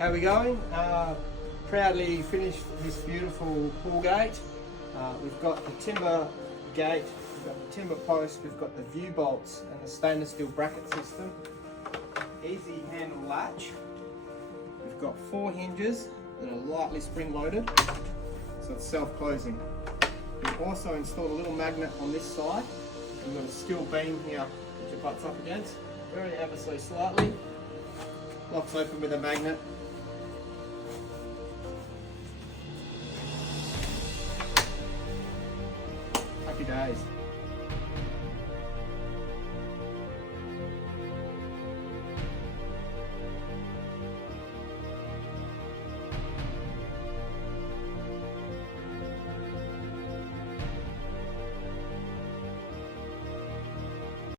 How are we going? Proudly finished this beautiful pool gate. We've got the timber gate, we've got the timber post, we've got the view bolts and the stainless steel bracket system. Easy handle latch. We've got 4 hinges that are lightly spring loaded, so it's self-closing. We've also installed a little magnet on this side. We've got a steel beam here which it butts up against, very ever so slightly. Locks open with a magnet. Happy days.